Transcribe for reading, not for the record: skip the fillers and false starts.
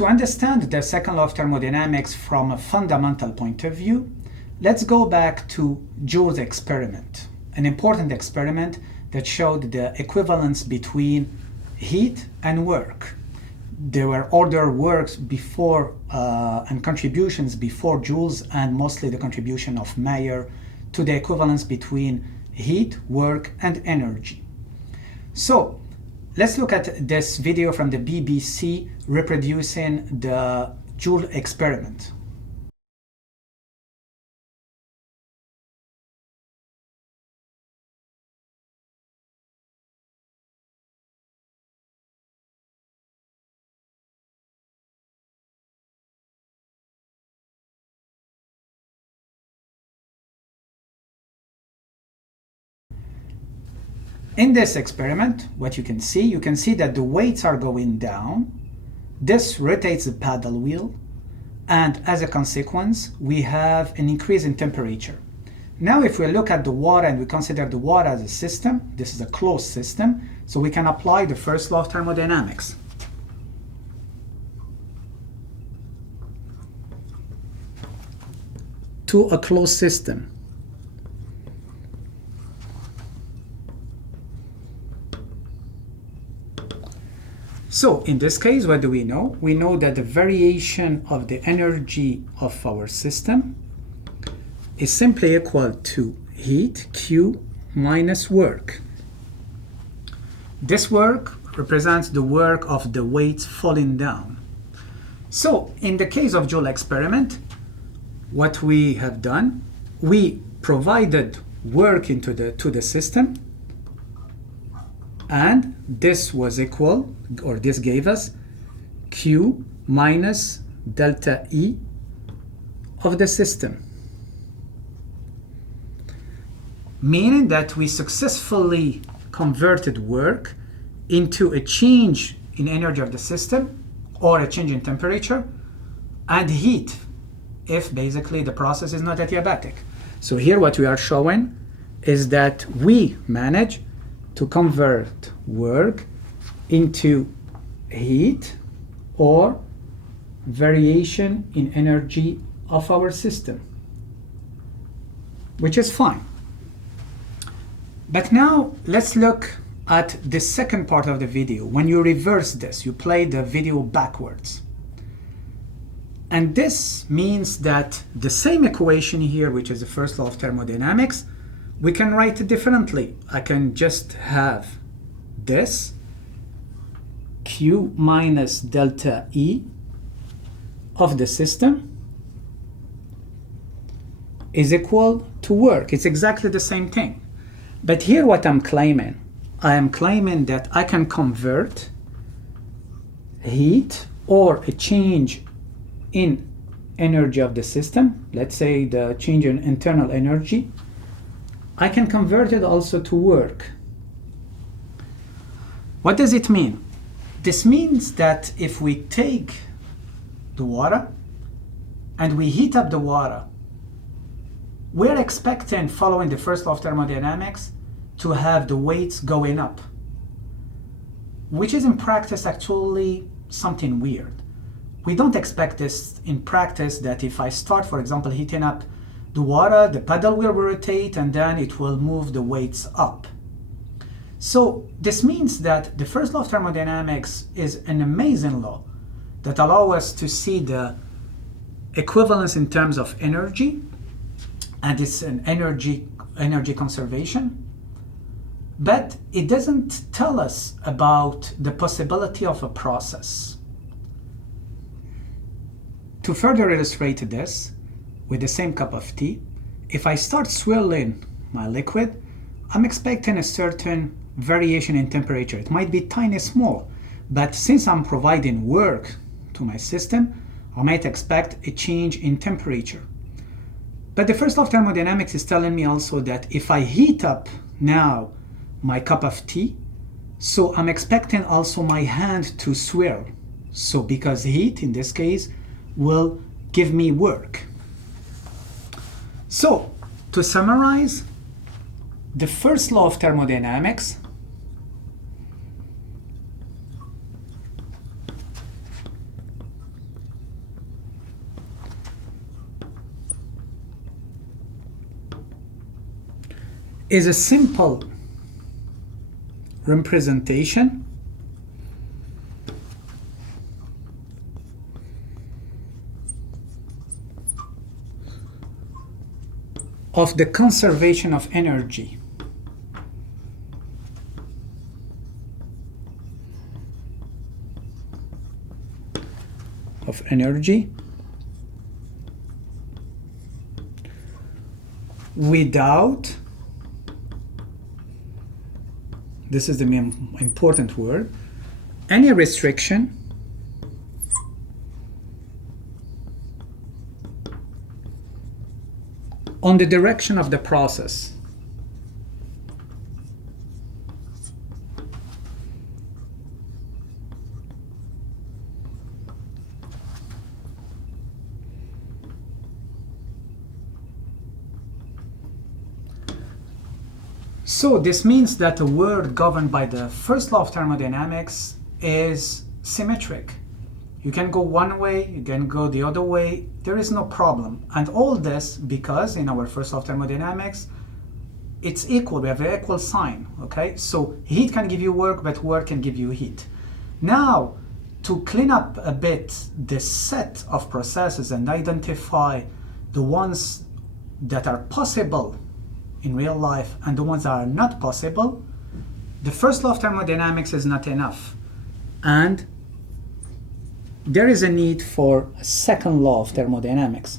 to understand the second law of thermodynamics from a fundamental point of view, let's go back to Joule's experiment, an important experiment that showed the equivalence between heat and work. There were other works before and contributions before Joule's, and mostly the contribution of Mayer to the equivalence between heat, work, and energy. So let's look at this video from the BBC reproducing the Joule experiment. In this experiment, what you can see that the weights are going down. This rotates the paddle wheel, and as a consequence, we have an increase in temperature. Now, if we look at the water and we consider the water as a system, this is a closed system, so we can apply the first law of thermodynamics. To a closed system. So in this case, what do we know? We know that the variation of the energy of our system is simply equal to heat, Q, minus work. This work represents the work of the weights falling down. So in the case of Joule experiment, what we have done, we provided work to the system, and this was equal, or this gave us Q minus delta E of the system. Meaning that we successfully converted work into a change in energy of the system, or a change in temperature, and heat, if basically the process is not adiabatic. So here what we are showing is that we manage to convert work into heat or variation in energy of our system, which is fine. But now let's look at the second part of the video. When you reverse this, you play the video backwards. And this means that the same equation here, which is the first law of thermodynamics, we can write it differently. I can just have this Q minus delta E of the system is equal to work. It's exactly the same thing. But here what I'm claiming, I am claiming that I can convert heat or a change in energy of the system, let's say the change in internal energy, I can convert it also to work. What does it mean? This means that if we take the water and we heat up the water, we're expecting, following the first law of thermodynamics, to have the weights going up, which is in practice actually something weird. We don't expect this in practice, that if I start, for example, heating up the water, the paddle will rotate and then it will move the weights up. So this means that the first law of thermodynamics is an amazing law that allows us to see the equivalence in terms of energy, and it's an energy conservation, but it doesn't tell us about the possibility of a process. To further illustrate this, with the same cup of tea, if I start swirling my liquid, I'm expecting a certain variation in temperature. It might be tiny small, but since I'm providing work to my system, I might expect a change in temperature. But the first law of thermodynamics is telling me also that if I heat up now my cup of tea, so I'm expecting also my hand to swirl. So because heat, in this case, will give me work. So, to summarize, the first law of thermodynamics is a simple representation of the conservation of energy without, this is the main important word, any restriction on the direction of the process. So this means that the world governed by the first law of thermodynamics is symmetric. You can go one way, you can go the other way, there is no problem. And all this because in our first law of thermodynamics, it's equal, we have an equal sign, okay? So heat can give you work, but work can give you heat. Now, to clean up a bit this set of processes and identify the ones that are possible in real life and the ones that are not possible, the first law of thermodynamics is not enough. And there is a need for a second law of thermodynamics.